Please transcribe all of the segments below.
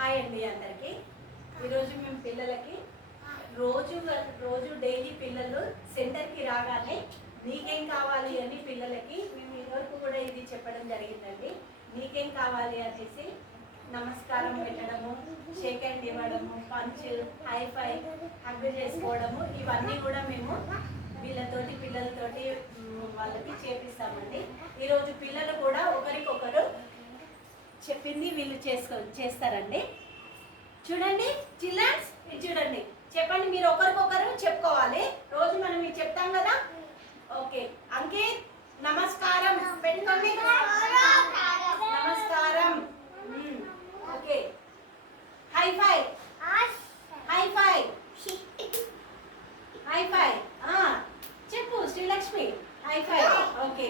Hi అండి అందరికీ. ఈరోజు మేము పిల్లలకి రోజు డైలీ పిల్లలు సెంటర్కి రాగానే నీకేం కావాలి అని పిల్లలకి మేము ఇదివరకు కూడా ఇది చెప్పడం జరిగిందండి. నీకేం కావాలి అనేసి నమస్కారం పెట్టడము, షేక్ హ్యాండ్ ఇవ్వడము, పంచ్, హైఫై, హగ్ చేసుకోవడము, ఇవన్నీ కూడా మేము పిల్లలతోటి వాళ్ళకి చేపిస్తామండి. ఈరోజు పిల్లలు కూడా ఒకరికొకరు చెప్పింది వీళ్ళు చేస్తారండి. చూడండి చిల్డ్రన్స్, ఇది చూడండి, చెప్పండి. మీరు ఒకరికొకరు చెప్పుకోవాలి. రోజు మనం ఇది చెప్తాం కదా. ఓకే, అంకిత్ నమస్కారం పెట్టుకోండి. నమస్కారం. ఓకే, హైఫై హైఫై హైఫై చెప్పు Srilakshmi. High five. Okay,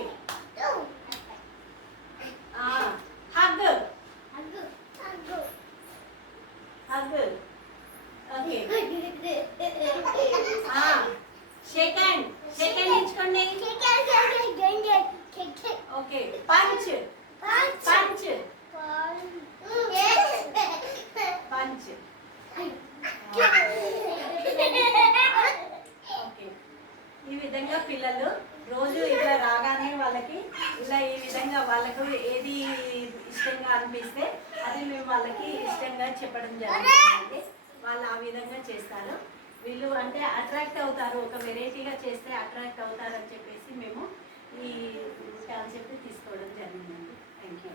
hug hug. Okay, shake hand ఇచ్చుకోండి. Okay, punch punch punch. Okay, ఈ విధంగా పిల్లలు రోజు ఇలా రాగానే వాళ్ళకి ఇలా ఈ విధంగా వాళ్ళకు ఏది ఇష్టంగా అనిపిస్తే అది మేము వాళ్ళకి ఇష్టంగా చెప్పడం జరుగుతుంది. వాళ్ళు ఆ విధంగా చేస్తారు. వీళ్ళు అంటే అట్రాక్ట్ అవుతారు, ఒక వెరైటీగా చేస్తే అట్రాక్ట్ అవుతారు అని చెప్పేసి మేము ఈ కాన్సెప్ట్ తీసుకోవడం జరిగిందండి. Thank you.